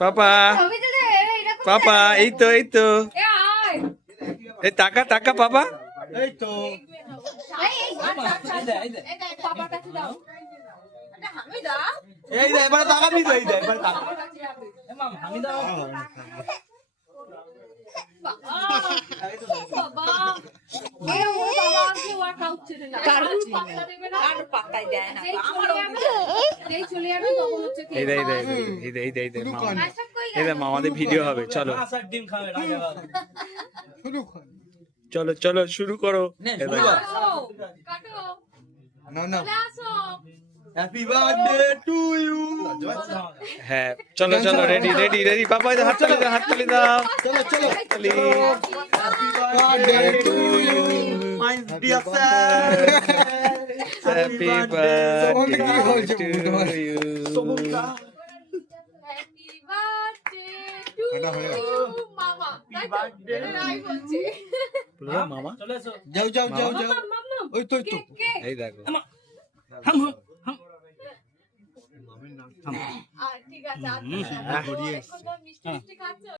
পাপা পাপা এই তো এই তো এই টাকা টাকা পাপা এই তো এই দে এবারে টাকা দিই এই দে এবারে টাকা হামিদা মামাদের ভিডিও হবে চলো চলো চলো শুরু করো হ্যাপি বার্থডে টু ইউ হ্যাঁ চলো চলো রেডি রেডি রেডি পাপা হাততালি দাও হাততালি দাও চলো চলো হাততালি happy birthday to you my dear sir happy birthday to you মামা যাও যাও যাও যাও ওই তো এই দেখো ঠিক আছে